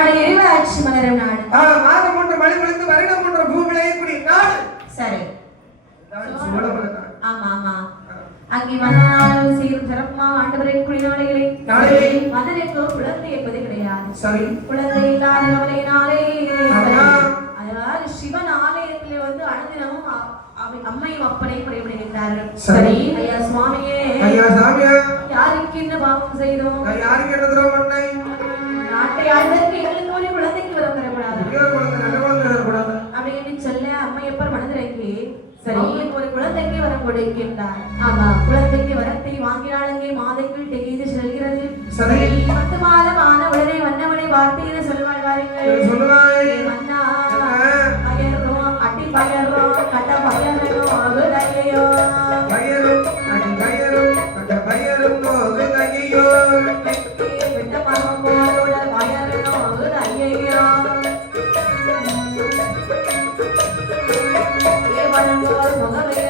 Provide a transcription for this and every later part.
நாடு எரிவாட்சி மலரும் நாடு. மாதம் ஒன்று மழை பொழிந்து வருடம் ஒன்று பூ விளையக்கூடிய நாடு. சரி. ஆமா ஆமா. அங்கே மன்னாலும் சீரும் சிறப்புமா ஆண்டவரின் குடிநாடுகளே நாளே. மதுரைக்கு குழந்தை என்பது கிடையாது. சரி. குழந்தை இல்லாத கவலையினாலே ஆமா. அதனால் சிவன் ஆலயத்திலே வந்து அனுதினமும் அம்மையும் அப்பனையும் குறைபடுகின்றார்கள். சரி. ஐயா சுவாமியே. ஐயா சாமியா. கொடுக்கின்றார் ஆமா குழந்தைக்கு வரத்தை வாங்கினாலங்கே மாதைக்குள் தெளிந்து செல்கிறது. பத்து மாதம் ஆன உடனே வண்ணவனை வார்த்தையில சொல்வாள் வாருங்கள். என்ன? பயர்றோம் அட்டி பயர்றோம் கட்ட பயர்றோம் அகுதையோ பயரும் அடி பயரும் அட பயரும் ஐயோ விட்ட மரம் போல பயர்றோம் அகுதையோ ஏவலங்கோர் முகவேமாள் பொறுமேது புரட்டழுவாள்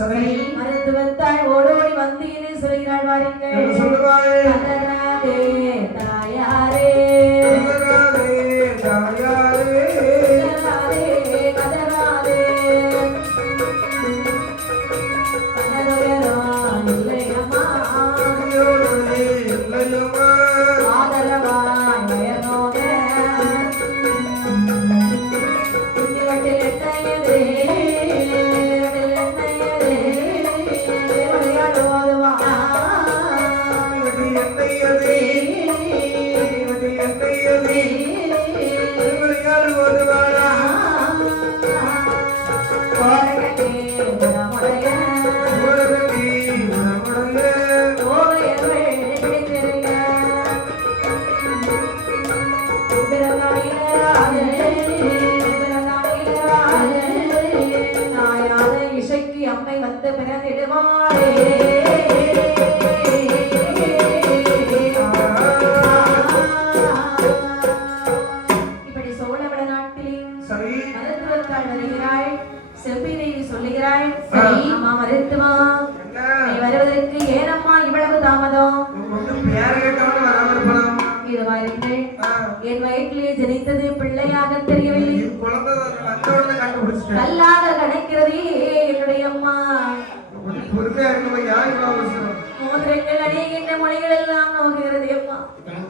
வருகிறார்கள் சரி. மருத்துவத்தாள் ஓடோடி வந்து இதை சொல்கிறாள் வாருங்கள் சொல்லுவாய் சொல்லுகிறாள் ஆ. அம்மா மருத்துவா நீ வருவதற்கு ஏனம்மா இவ்வளவு தாமதம்? இது வாருங்கள். என் வயிற்றிலே ஜனித்தது பிள்ளையாக தெரியவில்லை. கல்லாக கணக்கிறதே என்னுடைய அம்மா. மோதிரங்கள் அணிகின்ற மொழிகள் எல்லாம் நோகிறது அம்மா.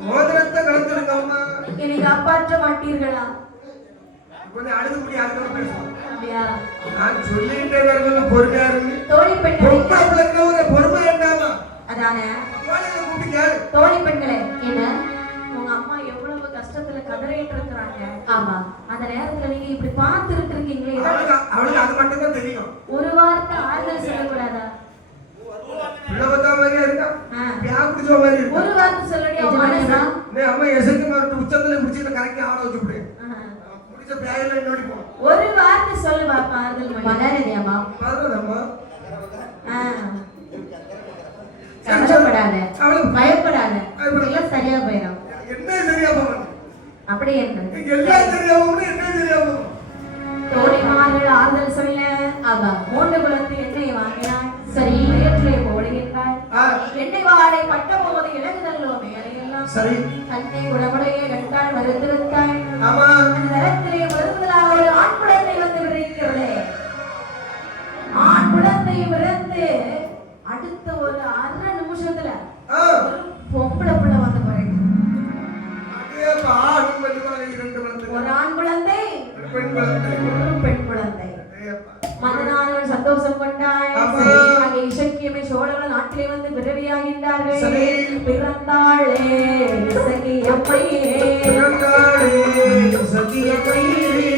மோதிரத்தை கலந்துருங்க அம்மா. என்னை காப்பாற்ற மாட்டீர்களா? நான் சொல்லிட்டே இருக்கல பொறுமையா இருக்கு தோழி பெண்களை பொம்பளை பிள்ளைங்க ஒரு பொறுமை வேண்டாமா அதானே? தோழியை கூப்பிட்டு கேளு. தோழி பெண்களே என்ன? உங்க அம்மா எவ்வளவு கஷ்டத்துல கதறிட்டு இருக்கிறாங்க. ஆமா. அந்த நேரத்துல நீங்க இப்படி பார்த்து இருக்கீங்களே. அவளுக்கு அவளுக்கு அது மட்டும் தான் தெரியும். ஒரு வார்த்தை ஆறுதல் சொல்லக்கூடாதா? ஒரு வார்த்தை சொல்லடி அவன் மனசா? நீ அம்மா எசைக்கு உச்சத்துல பிடிச்சிட்டு கரெக்டா ஆள வச்சு விடு ஒரு வார்த்தை சொல்லு பாப்பா பாருங்கம்மா ஆ. கவலைப்படாத. பயப்படாத. எல்லாம் சரியா போயிடும். என்ன சரியா போகும் அப்படி என்று எல்லாம் சரியா போகும் என்ன சரியா போகும் தோழிமார்கள் ஆறுதல் சொல்ல. ஆமா மூன்று குலத்து எண்ணெய் வாங்கினாள். சரி. வயிற்றிலே போடுகின்றாள் ஆ, எண்ணெய் வாடை பட்ட போது இலகுதல்லோ மேலையெல்லாம் சரி. தன்னை உடம்புடைய ஆமா. அடுத்த ஒரு அரை நிமிஷத்துல ஒரு பொம்பளை பிள்ளை வந்து வளர்ந்து ஒரு ஆண் குழந்தை ஒரு பெண் குழந்தை. மதனானவன் சந்தோஷம் கொண்டாய். அங்கே இசக்கியமை சோழவ நாட்டிலே வந்து பிறவியாகின்றார்கள். பிறந்தாளே இசக்கியம்மையே பிறந்தாளே சத்தியத்தை முறையர்கள்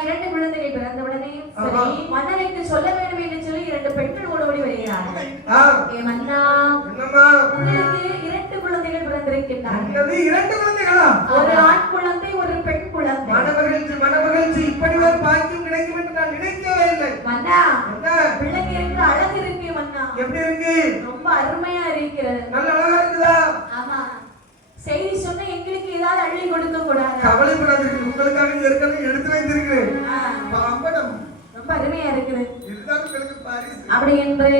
இரண்டு குழந்தைகள் சொல்லி இரண்டு பெண்கள் ஓடோடி வருகிறார்கள் ஆ, ஏ மன்னா என்னம்மா உங்களுக்கு இரண்டு குழந்தைகள் பிறந்திருக்கின்றார்கள் என்னது இரண்டு குழந்தைகளா ஒரு ஆண் குழந்தை ஒரு பெண் குழந்தை மனமகிழ்ச்சி மனமகிழ்ச்சி இப்படி ஒரு பாக்கியம் கிடைக்கும் என்று நான் நினைக்கவே இல்லை. மன்னா பிள்ளைக்கு இருக்கிற அழகு இருக்கு மன்னா. எப்படி இருக்கு? ரொம்ப அருமையா இருக்கிறது நல்ல அழகா இருக்குதா? ஆமா செய்தி சொன்ன எங்களுக்கு ஏதாவது அள்ளி கொடுக்க கூடாது? கவலைப்படாதீர்கள். உங்களுக்காக ஏற்கனவே எடுத்து வைத்திருக்கிறேன். பாம்படம். ரொம்ப அருமையா இருக்குது. இதுதான் உங்களுக்கு பாரிசு. அப்படி என்று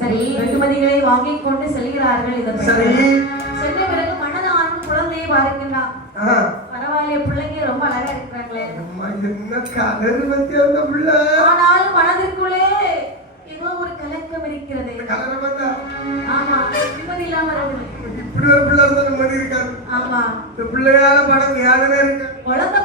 சரி வெகுமதிகளை வாங்கிக் கொண்டு செல்கிறார்கள் இந்த சரி. சென்ற பிறகு மனதான குழந்தையை பார்க்கின்றான் ஆ, பரவாயில்ல பிள்ளைங்க ரொம்ப இருக்கிறாங்களே அம்மா, என்ன கலர் பத்தி அந்த புள்ள? ஆனாலும் மனதிற்குள்ளே ஏதோ ஒரு கலக்கம் இருக்கிறது. கலரை பார்த்தா? ஆமா நிம்மதி இல்லாம இருக்குது இப்படி ஒரு பிள்ளை இருந்தா நிம்மதி இருக்காது. ஆமா. இந்த பிள்ளையால படம் வேதனை இருக்கு? குழந்தை